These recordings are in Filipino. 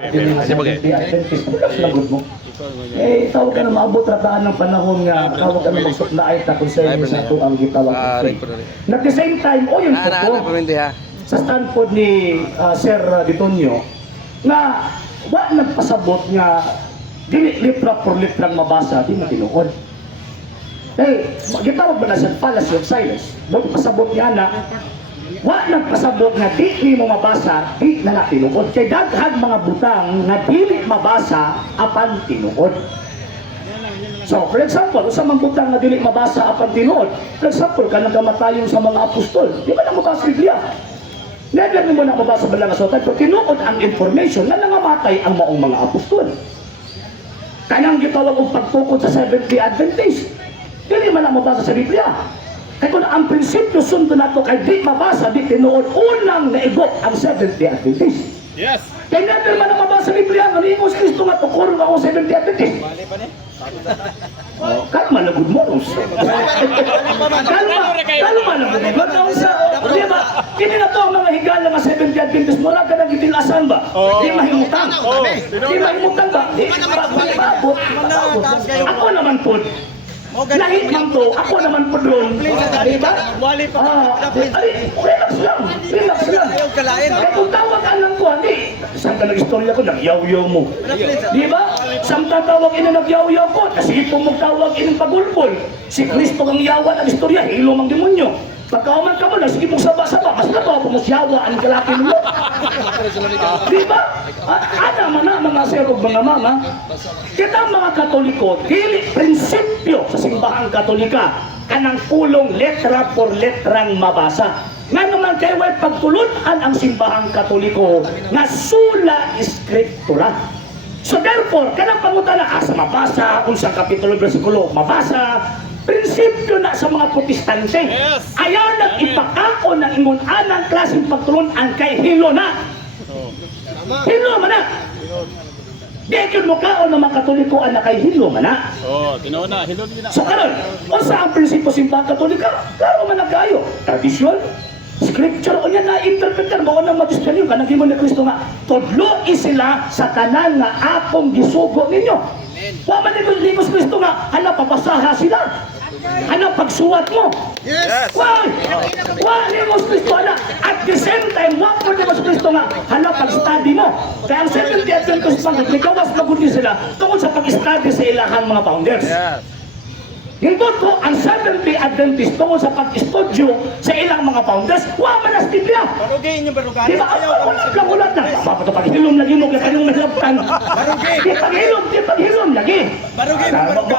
Kasi bagay. Eh, tawag ka na maabot rataan ng panahon nga, tawag ka na magsuknaay ta kung sa inyo sa ito ang gitawag. At the same time, o yung totoo, sa standpoint ni Sir Bitonio, na wa nagpasabot nga dili litra por litrang mabasa, di matinuod. Eh, gitawag ba na siya fallacy of silence? Doon pasabot niya na wa nagpasabot nga di mo mabasa, di na tinuod. Kay daghang mga butang nga dili mabasa apan tinuod. So, for example, sa mga butang nga dili mabasa apan tinuod, for example, kanang kamatayon sa mga apostol, di ba na mabasa Biblia? Never mo na mabasa ba lang sa pero tinuod ang information na nangamatay ang maong mga apostol. Kanang gitawag og pagtukod sa Seventh-day Adventist, dili man na mabasa sa Biblia. Kaya kung ang prinsipyo sundo nato kay di mabasa, di tinuod, unang naigot ang Seventh-day Adventist. Yes. Kaya never man na mabasa sa Biblia, ang Ingos Kristo nga tukuro nga ako Seventh-day Adventist. Kalma na good morals. Kalma na good morals. Di ba? Kini na to ang mga higala nga Seventh-day Adventist. Mura ka nang itilasan ba? Di mahimutang. Di mahimutang ba? Di mababot. Ako naman po. Lahit man to, ako naman po doon. Diba? Relax lang. Relax lang. Kaya kung tawag ka ng kuhan, saan ka nag-istorya ko, nagyaw-yaw mo. Diba? Saan ka tawag ina nagyaw-yaw ko, kasi po magtawag inang pagulpol. Si Kristo ang yawa ng istorya, hilo mang demonyo. Pagkauman ka mo na, sige mong saba-saba, mas na to ako masyawa ang kalaki mo. Diba? Ada man na mga sir o mga mama, kita mga Katoliko, dili prinsipyo sa simbahang Katolika, kanang pulong letra por letrang mabasa. Nga naman kayo ay pagtulunan ang simbahang Katoliko nga sula eskriptura. So therefore, kanang pangutana, sa mabasa, unsang kapitulo, versikulo, mabasa, prinsipyo na sa mga Protestante. Yes. Ayaw nang ipakao ng ingon-anang klaseng pagtulunan kay hilo na. Hilo man na. Di yun mo kaon ng mga Katoliko na kay hilo man na. Oh, tinaw na. Hilo din na. So karon, o sa ang prinsipyo simbahang Katolika, klaro man na kayo. Tradisyon, scripture, o yan na interpreter, mo nang magistelyo, kanang himo ni Kristo nga, tudloy sila sa tanan nga akong gisugo ninyo. Wa man ni Kristo nga, hala papasaha sila. Hala pagsuwat mo. Yes. Why? Wa ni Kristo hala. At the same time, wa mo ni Kristo nga, hala pag-study mo. Kaya ang Seventh-day Adventist pag nagawas magundi sila tungkol sa pag-study sa ilahang mga founders. Yes. Hindot ko ang Seventh-day Adventist tungkol sa pag-estudyo sa ilang mga founders, wa man as Biblia. Barugay niyo barugay. Di ba? Ulat na. Papato paghilom lagi mo, kaya kanyang mahlaptan. Di paghilom lagi.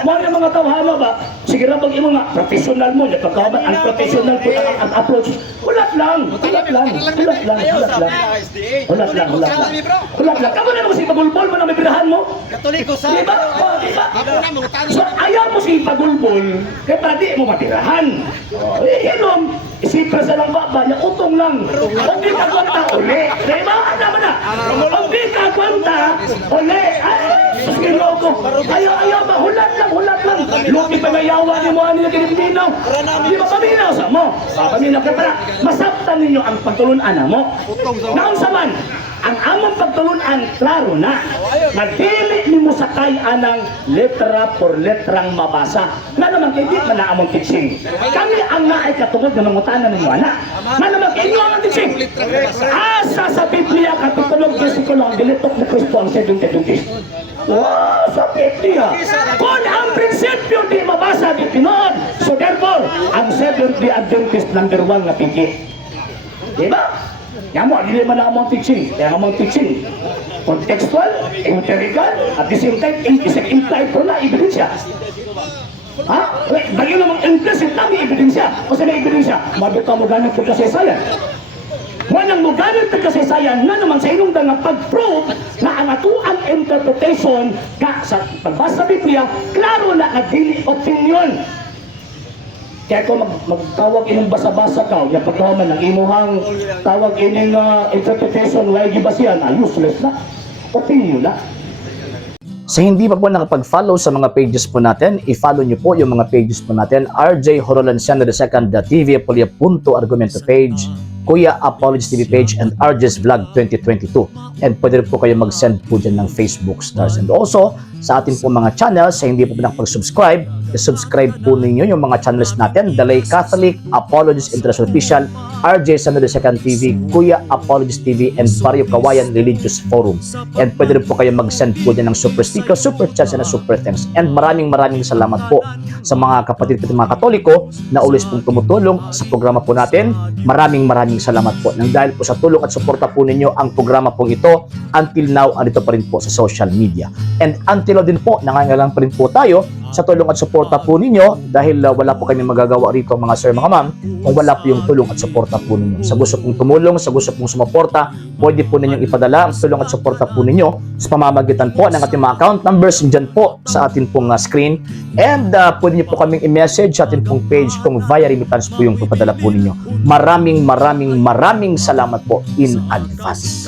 Mo yung mga tawhana ba? Sige na pag imo nga, professional mo, pagkaman ang professional po ang approach. Ulat lang. Kamu na mo si pagulbol mo na may pirahan mo. Katoliko sa. Di ba? So ayaw mo si pagulbol, kaya para di mo matirahan. Hilom, isipra sa lang baba, niya utong lang. Kung di ka kwanta, uli. Diba? Ano mo na? Kung di ka kwanta, uli. Sige loko. Ayaw ba? Hulat lang. Luki pa na yawa ni mo, ano yung kiniminaw. Di ba paminaw sa mo? Paminaw ka para masaptan ninyo ang pagtulunan mo. Naon sa man, ang among pagtulunan, klaro na. Nagdili ni mo sakay anang letra por letrang mabasa. Nga naman kay di man na among teaching. Kami ang naay katungod na mangutanan ng mga. Nga naman kay inyo ang teaching. Asa sa Biblia kapitulong versikulo ang dilitok ni Kristo ang Seventh-day Adventist. Wow, sa Biblia. Kung ang prinsipyo di mabasa, di pinood. So therefore, ang Seventh-day Adventist number 1 na pigi. Diba? Yan mo, hindi man na among teaching. Kaya among teaching, contextual, empirical, at the same time, implied po na ebidensya. Ha? Bagay namang implicit na may ebidensya. O sa may ebidensya, mabita mo ganang pagkasaysayan. Wanang mo ganang pagkasaysayan na naman sa inong nga pag-prove na ang atuang interpretation na sa pagbasa sa Biblia, klaro na nagdili opinion. Kaya kung magtawag ining basa-basa ka, yung pagkawaman ng imuhang tawag ining interpretation, why gibasihan, useless na. Opinion na. Sa hindi pa po nakapag-follow sa mga pages po natin, i-follow nyo po yung mga pages po natin, RJ Horolanciano II TV, Argumento page, Kuya Apologies TV page, and RJ's Vlog 2022. And pwede rin po kayo mag-send po dyan ng Facebook stars. And also, sa atin po mga channels, sa hindi po nakapag-subscribe, subscribe po ninyo yung mga channels natin, The Lay Catholic, Apologies International Official, RJ Sanado II TV, Kuya Apologies TV, and Barrio Kawayan Religious Forum. And pwede rin po kayo mag-send po dyan ng super sticker, super chats, and super thanks. And maraming salamat po sa mga kapatid at mga Katoliko na always pong tumutulong sa programa po natin. Maraming salamat po. Nang dahil po sa tulong at suporta po ninyo, ang programa pong ito, until now, andito pa rin po sa social media. And until now din po, nangangailangan pa rin po tayo sa tulong at suporta po ninyo dahil wala po kami magagawa rito mga sir, mga ma'am, kung wala po yung tulong at suporta po ninyo. Sa gusto pong tumulong, sa gusto pong sumuporta, pwede po ninyong ipadala ang tulong at suporta po ninyo sa pamamagitan po ng ating mga account numbers dyan po sa ating pong screen. And pwede niyo po kaming i-message sa ating pong page kung via remittance po yung papadala po ninyo. Maraming salamat po in advance.